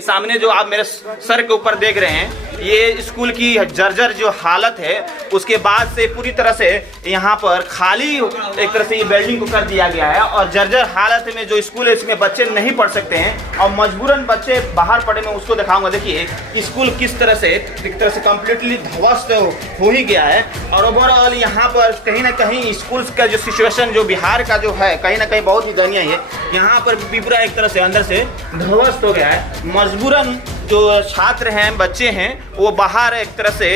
सामने जो आप मेरे सर के ऊपर देख रहे हैं, ये स्कूल की जर्जर जो हालत है, उसके बाद से पूरी तरह से यहाँ पर खाली एक तरह से ये बिल्डिंग को कर दिया गया है। और जर्जर हालत में जो स्कूल है, इसमें बच्चे नहीं पढ़ सकते हैं और मजबूरन बच्चे बाहर पढ़े। मैं उसको दिखाऊंगा। देखिए स्कूल किस तरह से एक तरह से कम्प्लीटली ध्वस्त हो ही गया है। और ओवरऑल यहाँ पर कहीं ना कहीं स्कूल का जो सिचुएशन जो बिहार का जो है, कहीं ना कहीं बहुत ही दयनीय है। यहाँ पर भी पूरा एक तरह से अंदर से ध्वस्त हो गया है। मजबूरन जो छात्र हैं, बच्चे हैं, वो बाहर एक तरह से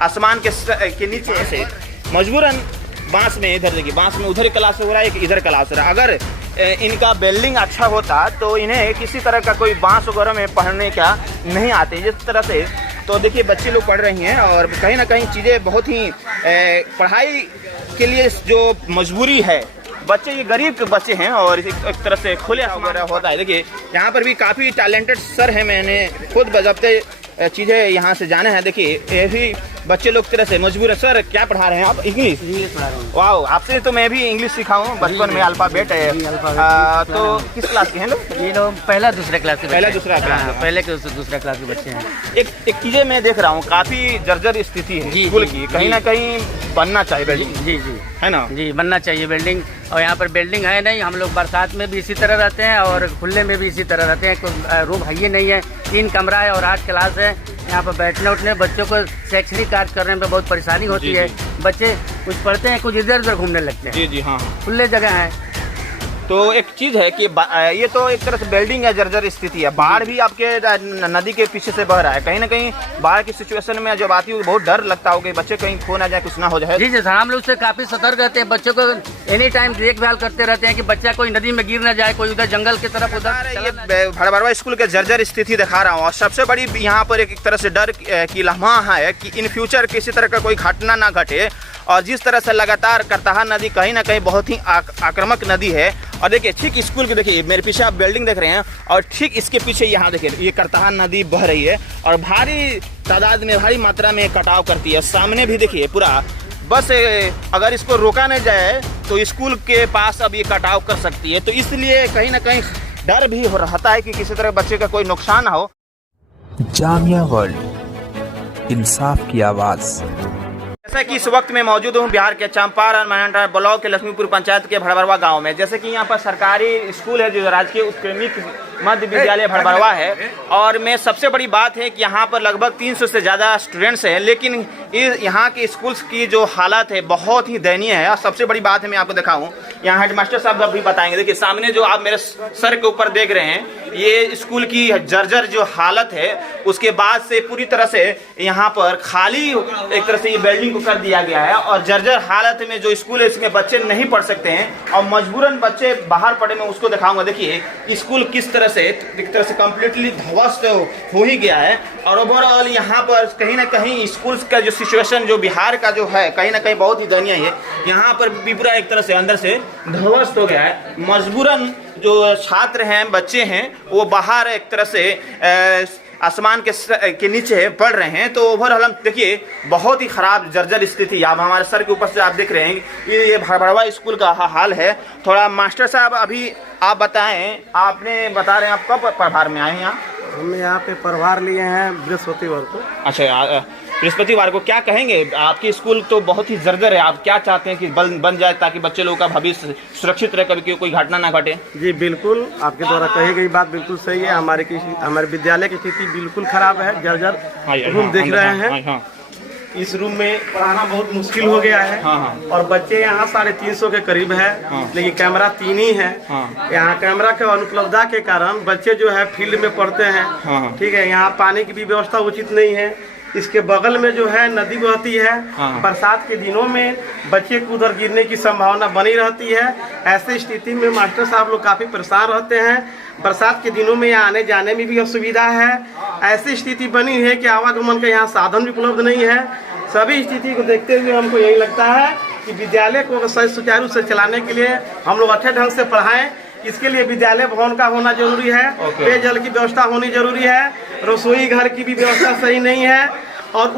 आसमान के नीचे से मजबूरन बांस में, इधर देखिए बांस में उधर क्लास हो रहा है, इधर क्लास हो रहा है। अगर इनका बिल्डिंग अच्छा होता तो इन्हें किसी तरह का कोई बांस वगैरह में पढ़ने का नहीं आते जिस तरह से। तो देखिए बच्चे लोग पढ़ रही हैं और कहीं ना कहीं चीज़ें बहुत ही पढ़ाई के लिए जो मजबूरी है, बच्चे ये गरीब के बच्चे हैं और एक तरह से खुले वगैरह होता है। देखिए यहाँ पर भी काफ़ी टैलेंटेड सर हैं, मैंने खुद बजाते चीज़ें यहाँ से जाने हैं। देखिए ये भी बच्चे लोग तरह से मजबूर है। सर क्या पढ़ा रहे हैं आप? इंग्लिश पढ़ा रहे हैं। वाह, आपसे तो मैं भी इंग्लिश सीखा हूँ बचपन में, अल्फाबेट है। तो किस क्लास के हैं लोग? ये लोग पहला दूसरा क्लास के दूसरा क्लास के बच्चे हैं। एक चीज़ें मैं देख रहा हूँ, काफ़ी जर्जर स्थिति है स्कूल की, कहीं ना कहीं बनना चाहिए बिल्डिंग। जी है ना जी, बनना चाहिए बिल्डिंग। और यहाँ पर बिल्डिंग है नहीं। हम लोग बरसात में भी इसी तरह रहते हैं और खुले में भी इसी तरह रहते हैं। कोई रूम है ही नहीं है। 3 कमरा है और 8 क्लास है। यहाँ पर बैठने उठने बच्चों को शैक्षणिक कार्य करने में बहुत परेशानी होती है। बच्चे कुछ पढ़ते हैं, कुछ इधर उधर घूमने लगते हैं। जी हाँ, खुले जगह है। तो एक चीज़ है कि ये तो एक तरह से बिल्डिंग है, जर्जर स्थिति है। बाढ़ भी आपके नदी के पीछे से बह रहा है। कहीं ना कहीं बाढ़ की सिचुएशन में जब आती है बहुत डर लगता हो कि बच्चे कहीं खो ना जाए, कुछ ना हो जाए। जी जी, हम लोग से काफ़ी सतर्क रहते हैं। बच्चों को एनी टाइम देखभाल करते रहते हैं कि बच्चा कोई नदी में गिर ना जाए, कोई उधर जंगल की तरफ उधर। भड़बड़वा स्कूल के जर्जर स्थिति दिखा रहा हूँ। और सबसे बड़ी यहाँ पर एक तरह से डर की लम्हा है कि इन फ्यूचर किसी तरह का कोई घटना ना घटे। और जिस तरह से लगातार करताहा नदी कहीं ना कहीं बहुत ही आक्रामक नदी है। और देखिए ठीक स्कूल के, देखिए मेरे पीछे आप बिल्डिंग देख रहे हैं और ठीक इसके पीछे यहाँ देखिए ये करताहा नदी बह रही है और भारी तादाद में, भारी मात्रा में कटाव करती है। सामने भी देखिए पूरा, बस अगर इसको रोका नहीं जाए तो स्कूल के पास अब ये कटाव कर सकती है। तो इसलिए कहीं ना कहीं डर भी हो रहता है कि किसी तरह बच्चे का कोई नुकसान ना हो। जामिया वर्ल्ड, इंसाफ की आवाज़। जैसा कि इस वक्त मैं मौजूद हूँ बिहार के चंपारण ब्लॉक के लक्ष्मीपुर पंचायत के भड़बड़वा गांव में। जैसे कि यहाँ पर सरकारी स्कूल है जो राजकीय उत्क्रमित मध्य विद्यालय भड़बड़वा है। और मैं सबसे बड़ी बात है कि यहाँ पर लगभग 300 से ज़्यादा स्टूडेंट्स हैं, लेकिन यहाँ के स्कूल्स की जो हालत है बहुत ही दयनीय है। और सबसे बड़ी बात है, मैं आपको दिखाऊँ, यहाँ हेडमास्टर साहब भी बताएंगे। देखिए सामने जो आप मेरे सर के ऊपर देख रहे हैं, ये स्कूल की जर्जर जो हालत है, उसके बाद से पूरी तरह से यहाँ पर खाली एक तरह से ये बिल्डिंग को कर दिया गया है। और जर्जर हालत में जो स्कूल है, इसमें बच्चे नहीं पढ़ सकते हैं और मजबूरन बच्चे बाहर पढ़े। मैं उसको दिखाऊंगा। देखिए स्कूल किस तरह से एक तरह से कम्प्लीटली ध्वस्त हो ही गया है। और ओवरऑल यहाँ पर कहीं ना कहीं स्कूल का जो सिचुएशन जो बिहार का जो है, कहीं ना कहीं बहुत ही दयनीय है। यहाँ पर भी पूरा एक तरह से अंदर से ध्वस्त हो गया है। मजबूरन जो छात्र हैं, बच्चे हैं, वो बाहर एक तरह से आसमान के नीचे पढ़ रहे हैं। तो ओवरऑल हम देखिए बहुत ही ख़राब जर्जर स्थिति आप हमारे सर के ऊपर से आप देख रहे हैं कि ये भड़बड़वा स्कूल का हाल है। थोड़ा मास्टर साहब अभी आप बताएं, आपने बता रहे हैं आप कब प्रभार में आए हैं यहाँ? हम यहाँ पे प्रभार लिए हैं बृहस्पतिवार को। अच्छा, बृहस्पतिवार को। क्या कहेंगे, आपकी स्कूल तो बहुत ही जर्जर है, आप क्या चाहते हैं कि बन जाए ताकि बच्चे लोगों का भविष्य सुरक्षित रहे, कभी कोई घटना ना घटे? जी बिल्कुल, आपके द्वारा कही गई बात बिल्कुल सही है। हमारे विद्यालय की स्थिति बिल्कुल खराब है, जर्जर रूम देख रहे हैं। इस रूम में पढ़ाना बहुत मुश्किल हो गया है। और बच्चे यहाँ 350 के करीब है। लेकिन कैमरा 3 ही है। यहाँ कैमरा के अनुपलब्धता के कारण बच्चे जो है फील्ड में पढ़ते हैं। ठीक है, यहाँ पानी की भी व्यवस्था उचित नहीं है। इसके बगल में जो है नदी बहती है। बरसात के दिनों में बच्चे को उधर गिरने की संभावना बनी रहती है। ऐसी स्थिति में मास्टर साहब लोग काफ़ी परेशान रहते हैं। बरसात के दिनों में आने जाने में भी असुविधा है। ऐसी स्थिति बनी है कि आवागमन का यहाँ साधन भी उपलब्ध नहीं है। सभी स्थिति को देखते हुए हमको यही लगता है कि विद्यालय को सुचारू से चलाने के लिए हम लोग अच्छे ढंग से पढ़ाएं। इसके लिए विद्यालय भवन का होना जरूरी है। पेयजल की व्यवस्था होनी जरूरी है। रसोई घर की भी व्यवस्था सही नहीं है। और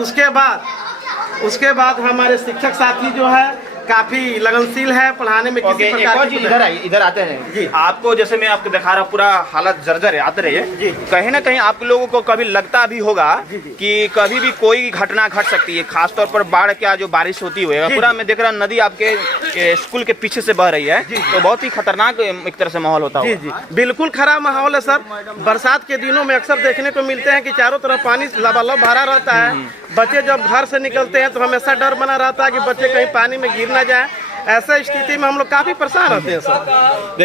उसके बाद हमारे शिक्षक साथी जो है काफी लगनशील है पढ़ाने में। ओके, एक और चीज इधर आई, इधर आते हैं जी। आपको जैसे मैं आपको दिखा रहा हूँ पूरा हालत जर्जर है, आते रहिए जी। कहीं ना कहीं आप लोगों को कभी लगता भी होगा जी, जी। कि कभी भी कोई घटना घट सकती है, खासतौर पर बाढ़ क्या जो बारिश होती हुई है। जी, पूरा जी। मैं देख रहा हूँ नदी आपके स्कूल के पीछे से बह रही है, जी, जी। तो बहुत ही खतरनाक एक तरह से माहौल होता जी है। जी बिल्कुल खराब माहौल है सर। बरसात के दिनों में अक्सर देखने को मिलते हैं कि चारों तरफ पानी लबालब भरा रहता है। बच्चे जब घर से निकलते हैं तो हमेशा डर बना रहता है कि बच्चे कहीं पानी में गिर ना जाए। ऐसा स्थिति में हम लोग काफी परेशान रहते हैं सर।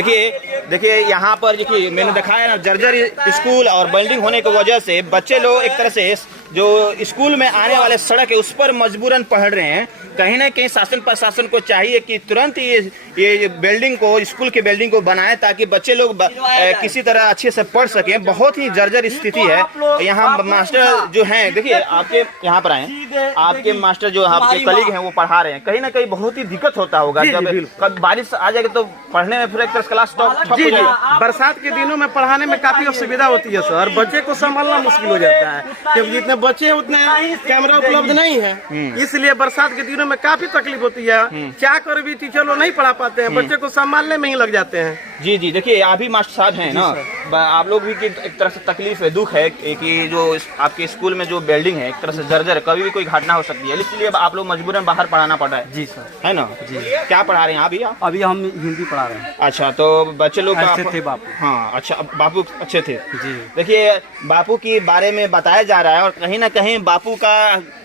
देखिए यहाँ पर देखिए मैंने दिखाया ना, जर्जर स्कूल और बिल्डिंग होने की वजह से बच्चे लोग एक तरह से जो स्कूल में आने वाले सड़क है उस पर मजबूरन पढ़ रहे हैं। कहीं ना कहीं शासन प्रशासन को चाहिए कि तुरंत ये बिल्डिंग को, स्कूल की बिल्डिंग को बनाए ताकि बच्चे लोग किसी तरह अच्छे से पढ़ सकें। बहुत ही जर्जर स्थिति है यहाँ। मास्टर जो हैं देखिए आपके यहाँ पर आए, आपके मास्टर जो आपके कलीग हैं वो पढ़ा रहे हैं, कहीं ना कहीं बहुत ही दिक्कत होता होगा जी, जी, जब बिल्कुल। कब बारिश आ जाएगी तो पढ़ने में फिर एक तरह से क्लास ठप जी हो जी जाएगी। बरसात के दिनों में पढ़ाने में काफी असुविधा होती है सर। बच्चे को संभालना मुश्किल हो जाता है क्योंकि जितने बच्चे हैं उतने कैमरा उपलब्ध नहीं है, इसलिए बरसात के दिनों में काफी तकलीफ होती है। क्या कर भी टीचर लोग नहीं पढ़ा पाते हैं, बच्चे को संभालने में ही लग जाते हैं। जी जी देखिए आप भी मास्टर साहब हैं ना, आप लोग भी की एक तरह से तकलीफ है, दुख है कि जो आपके स्कूल में जो बिल्डिंग है एक तरह से जर्जर, कभी भी कोई घटना हो सकती है, इसलिए आप लोग मजबूरन बाहर पढ़ाना पड़ रहा है। जी सर। है ना जी। क्या पढ़ा रहे हैं अभी आप? अभी हम हिंदी पढ़ा रहे हैं। अच्छा, तो बच्चे लोग अच्छे थे बापू। हाँ अच्छा, बापू अच्छे थे जी। देखिए बापू के बारे में बताया जा रहा है और कहीं ना कहीं बापू का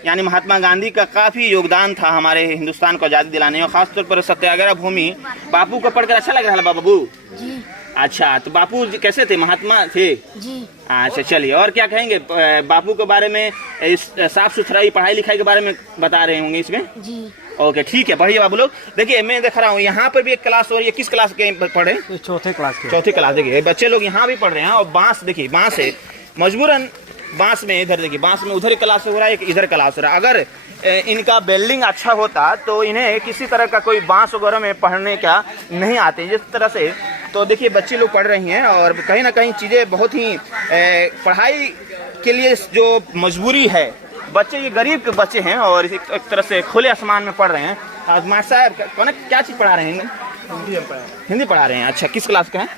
यानी महात्मा गांधी का काफी योगदान था हमारे हिंदुस्तान को आजादी दिलाने, और खासतौर पर सत्याग्रह भूमि। बापू को पढ़कर अच्छा लग रहा है बाबू जी। अच्छा, तो बापू कैसे थे, महात्मा थे? जी। अच्छा चलिए, और क्या कहेंगे बापू के बारे में? इस साफ सुथराई पढ़ाई लिखाई के बारे में बता रहे होंगे इसमें। जी। ओके ठीक है, बढ़िया बाबू लोग। देखिए मैं देख रहा हूँ यहाँ पर भी एक क्लास हो रही है, किस क्लास के पढ़े? चौथे क्लास के। चौथी क्लास। देखिए बच्चे लोग यहाँ भी पढ़ रहे हैं और बांस देखिए, बांस है मजबूरन, बांस में इधर देखिए, बांस में उधर क्लास हो रहा है, इधर क्लास हो रहा है। अगर इनका बिल्डिंग अच्छा होता तो इन्हें किसी तरह का कोई बांस वगैरह में पढ़ने का नहीं आते जिस तरह से। तो देखिए बच्चे लोग पढ़ रही हैं और कहीं ना कहीं चीज़ें बहुत ही पढ़ाई के लिए जो मजबूरी है, बच्चे ये गरीब के बच्चे हैं और एक तरह से खुले आसमान में पढ़ रहे हैं। मास्टर साहब कौन क्या चीज़ पढ़ा रहे हैं? हिंदी पढ़ा रहे हैं। अच्छा, किस क्लास का है?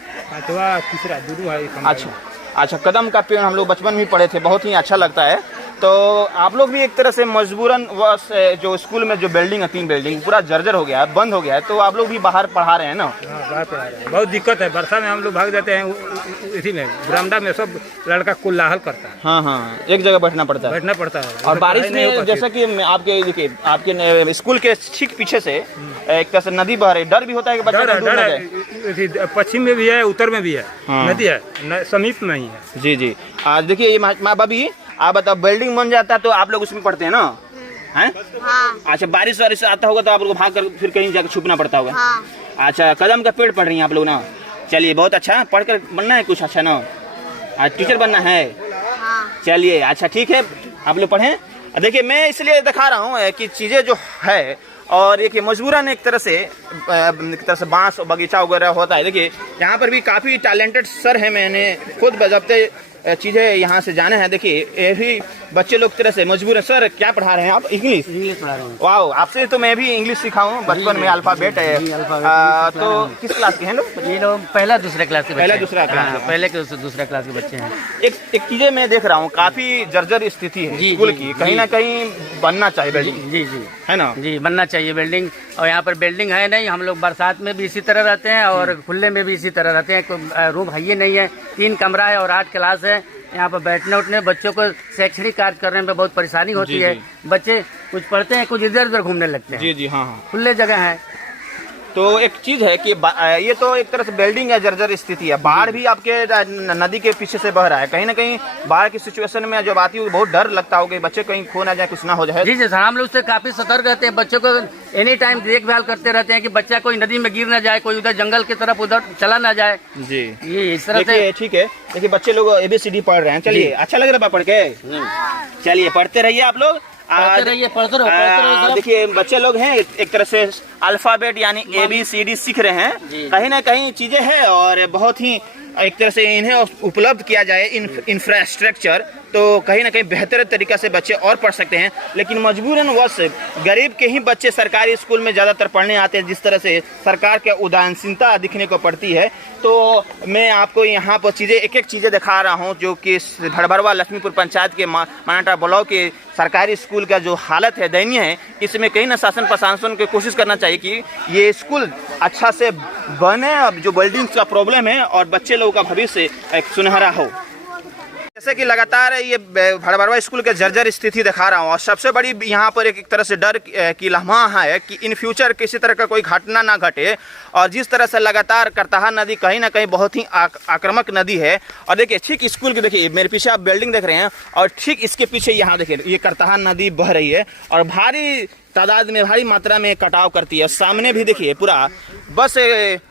तीसरा दुरू है। अच्छा अच्छा, कदम का पेड़ हम लोग बचपन में पढ़े थे, बहुत ही अच्छा लगता है। तो आप लोग भी एक तरह से मजबूरन जो स्कूल में जो बिल्डिंग है, 3 बिल्डिंग पूरा जर्जर हो गया है, बंद हो गया है, तो आप लोग भी बाहर पढ़ा रहे हैं ना? बाहर पढ़ा रहे हैं। बहुत दिक्कत है, बरसात में हम लोग भाग जाते हैं, इसी में बरामदा में सब लड़का कुल्लाहल करता है। हाँ हाँ, एक जगह बैठना पड़ता है, बैठना पड़ता है। और बारिश में जैसा कि आपके देखिए आपके स्कूल के ठीक पीछे से एक तरह से नदी बह रही, डर भी होता है कि बच्चा डूब ना जाए। पश्चिम में भी है, उत्तर में भी है, हाँ। नदी है, समीप में ही है। जी जी। आज देखिए ये माँ बाबी, आप बताओ बिल्डिंग बन जाता है तो आप लोग उसमें पढ़ते हैं ना? हैं? हाँ। अच्छा, बारिश वारिश आता होगा तो आप लोग को भाग कर फिर कहीं जाकर छुपना पड़ता होगा। हाँ। अच्छा, कदम का पेड़ पढ़ रही हैं आप लोग ना? चलिए बहुत अच्छा, पढ़कर बनना है कुछ अच्छा ना, आज टीचर बनना है। हाँ। चलिए अच्छा ठीक है, आप लोग पढ़ें। देखिए मैं इसलिए दिखा रहा हूँ कि चीज़ें जो है और एक मजबूरन एक तरह से बांस और बगीचा वगैरह होता है। देखिए यहाँ पर भी काफ़ी टैलेंटेड सर हैं, मैंने खुद बजाते चीज़ें यहाँ से जाने हैं। देखिए ये भी बच्चे लोग तरह से मजबूर है। सर क्या पढ़ा रहे हैं आप? इंग्लिश पढ़ा रहे हैं। वाह, आपसे तो मैं भी इंग्लिश सीखा हूँ बचपन में, अल्फाबेट है। तो किस क्लास के हैं लोग? ये लोग पहला दूसरा क्लास के, पहला दूसरा क्लास, पहले के दूसरा क्लास के बच्चे हैं। एक चीजें मैं देख रहा हूँ, काफी जर्जर स्थिति है स्कूल की, कहीं ना कहीं बनना चाहिए बिल्डिंग। जी जी है ना? जी, बनना चाहिए बिल्डिंग। और यहाँ पर बिल्डिंग है नहीं, हम लोग बरसात में भी इसी तरह रहते हैं और खुले में भी इसी तरह रहते हैं। कोई रूम है ही नहीं है, 3 कमरा है और 8 क्लास है। यहाँ पर बैठने उठने बच्चों को शैक्षणिक कार्य करने में बहुत परेशानी होती है। बच्चे कुछ पढ़ते हैं, कुछ इधर उधर घूमने लगते हैं। जी जी हाँ हाँ, खुले जगह है। तो एक चीज है कि ये तो एक तरह से बिल्डिंग है, जर्जर स्थिति है। बाढ़ भी आपके नदी के पीछे से बह रहा है, कहीं ना कहीं बाढ़ की सिचुएशन में जब आती है बहुत डर लगता होगा, बच्चे कहीं खो ना जाए, कुछ ना हो जाए। जी जी सर, हम लोग उससे काफी सतर्क रहते हैं। बच्चों को एनी टाइम देखभाल करते रहते हैं कि बच्चा कोई नदी में गिर ना जाए, कोई उधर जंगल की तरफ उधर चला ना जाए। जी ये इस तरह से। ठीक है, देखिए बच्चे लोग ABCD पढ़ रहे हैं। चलिए अच्छा लग रहा है पढ़ के? चलिए पढ़ते रहिए आप लोग, पढ़ते रहो। देखिए बच्चे लोग हैं एक तरह से अल्फाबेट यानी ABCD सीख रहे हैं। कहीं ना कहीं चीजें हैं और बहुत ही एक तरह से इन्हें उपलब्ध किया जाए इंफ्रास्ट्रक्चर, तो कहीं ना कहीं बेहतर तरीक़े से बच्चे और पढ़ सकते हैं। लेकिन मजबूरन वश गरीब के ही बच्चे सरकारी स्कूल में ज़्यादातर पढ़ने आते हैं, जिस तरह से सरकार की उदासीनता दिखने को पड़ती है। तो मैं आपको यहाँ पर चीज़ें एक एक चीज़ें दिखा रहा हूँ जो कि भड़भरवा लक्ष्मीपुर पंचायत के मानाटा ब्लॉक के सरकारी स्कूल का जो हालत है दयनीय है। इसमें कहीं ना शासन प्रशासन को कोशिश करना चाहिए कि ये स्कूल अच्छा से बने, जो बिल्डिंग्स का प्रॉब्लम है और बच्चे लोगों का भविष्य एक सुनहरा हो। जैसे कि लगातार ये भड़भरवा स्कूल के जर्जर स्थिति दिखा रहा हूँ, और सबसे बड़ी यहाँ पर एक तरह से डर की लम्हा है कि इन फ्यूचर किसी तरह का कोई घटना ना घटे। और जिस तरह से लगातार करताहा नदी कहीं ना कहीं बहुत ही आक्रामक नदी है। और देखिए ठीक स्कूल के, देखिए मेरे पीछे आप बिल्डिंग देख रहे हैं और ठीक इसके पीछे यहाँ देखिए ये करताहा नदी बह रही है और भारी तादाद में, भारी मात्रा में कटाव करती है। सामने भी देखिए पूरा, बस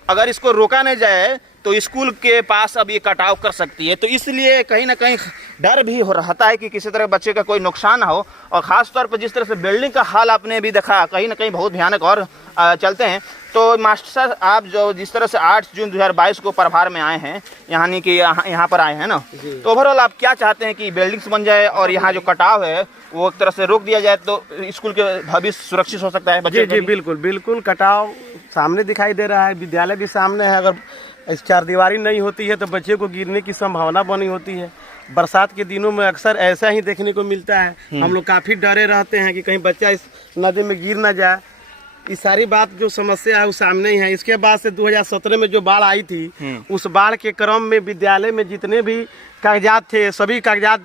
अगर इसको रोका नहीं जाए तो स्कूल के पास अब ये कटाव कर सकती है। तो इसलिए कहीं ना कहीं डर भी हो रहता है कि किसी तरह बच्चे का कोई नुकसान ना हो। और ख़ास तौर पर जिस तरह से बिल्डिंग का हाल आपने भी देखा, कहीं ना कहीं बहुत भयानक। और चलते हैं तो मास्टर साहब, आप जो जिस तरह से 8 जून 2022 को प्रभार में आए हैं, यानी कि यहाँ पर आए हैं ना, तो ओवरऑल आप क्या चाहते हैं कि बिल्डिंग्स बन जाए और यहाँ जो कटाव है वो एक तरह से रोक दिया जाए तो स्कूल के भविष्य सुरक्षित हो सकता है बच्चे? जी बिल्कुल बिल्कुल। कटाव सामने दिखाई दे रहा है, विद्यालय भी सामने है। अगर इस चारदीवारी नहीं होती है तो बच्चे को गिरने की संभावना बनी होती है। बरसात के दिनों में अक्सर ऐसा ही देखने को मिलता है। हम लोग काफ़ी डरे रहते हैं कि कहीं बच्चा इस नदी में गिर ना जाए। ये सारी बात जो समस्या है वो सामने ही है। इसके बाद से 2017 में जो बाढ़ आई थी, उस बाढ़ के क्रम में विद्यालय में जितने भी कागजात थे सभी कागजात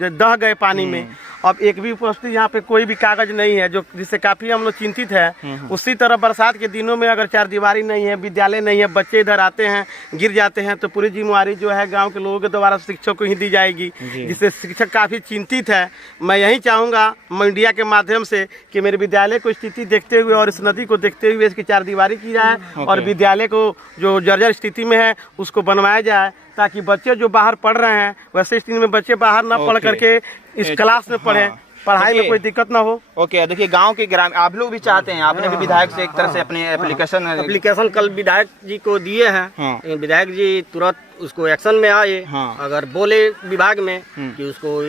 दह गए पानी में। अब एक भी उपस्थित यहाँ पे कोई भी कागज नहीं है, जो जिससे काफी हम लोग चिंतित है। उसी तरह बरसात के दिनों में अगर चारदीवारी नहीं है, विद्यालय नहीं है, बच्चे इधर आते हैं गिर जाते हैं, तो पूरी जिम्मेवारी जो है गांव के लोगों के द्वारा शिक्षक को ही दी जाएगी, जिससे शिक्षक काफी चिंतित है। मैं यही चाहूँगा मीडिया के माध्यम से कि मेरे विद्यालय को स्थिति देखते हुए और इस नदी को देखते हुए इसकी चारदीवारी की जाए और विद्यालय को जो जर्जर स्थिति में है उसको बनवाया जाए, ताकि बच्चे जो बाहर पढ़ रहे हैं वैसे स्थिति में बच्चे बाहर न पढ़ करके इस क्लास में पढ़े, पढ़ाई में कोई दिक्कत ना हो। ओके, देखिए गांव के ग्राम आप लोग भी चाहते हैं, आपने भी विधायक से एक तरह से अपने एप्लीकेशन कल विधायक जी को दिए हैं। विधायक जी तुरंत उसको एक्शन में आए। अगर बोले विभाग में कि उसको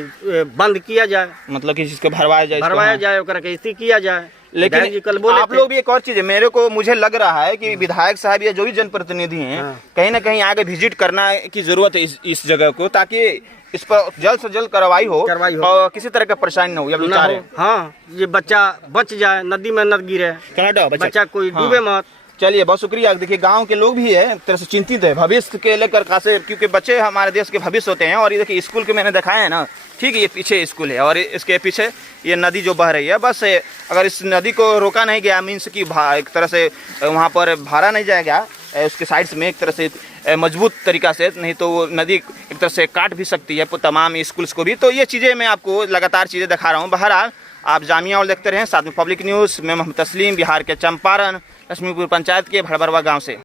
बंद किया जाए, मतलब कि इसको भरवाया जाए, कैसे किया जाए। लेकिन कल बोले आप लोग भी एक और चीज है, मुझे लग रहा है कि विधायक साहब या जो भी जनप्रतिनिधि हैं कहीं ना कहीं आगे विजिट करना की जरूरत है इस जगह को, ताकि इस पर जल्द से जल्द कार्रवाई हो और किसी तरह का परेशानी न हो। हाँ, ये बच्चा बच जाए, नदी में न गिरे, बच्चा कोई डूबे मत। चलिए, बहुत शुक्रिया। देखिए गांव के लोग भी है तरह से चिंतित है भविष्य के लेकर, खासे क्योंकि बच्चे हमारे देश के भविष्य होते हैं। और ये देखिए स्कूल के मैंने दिखाया है ना, ठीक है, ये पीछे स्कूल है और इसके पीछे ये नदी जो बह रही है। बस अगर इस नदी को रोका नहीं गया, मीन्स की एक तरह से वहाँ पर भरा नहीं जाएगा उसके साइड्स में एक तरह से मजबूत तरीका से, नहीं तो वो नदी एक तरह से काट भी सकती है तमाम स्कूल्स को भी। तो ये चीज़ें मैं आपको लगातार चीज़ें दिखा रहा हूँ। बहरहाल आप जामिया वर्ल्ड देखते रहें, साथ में पब्लिक न्यूज़। मैं मोहम्मद तस्लीम, बिहार के चंपारण लक्ष्मीपुर पंचायत के भड़भरवा गाँव से।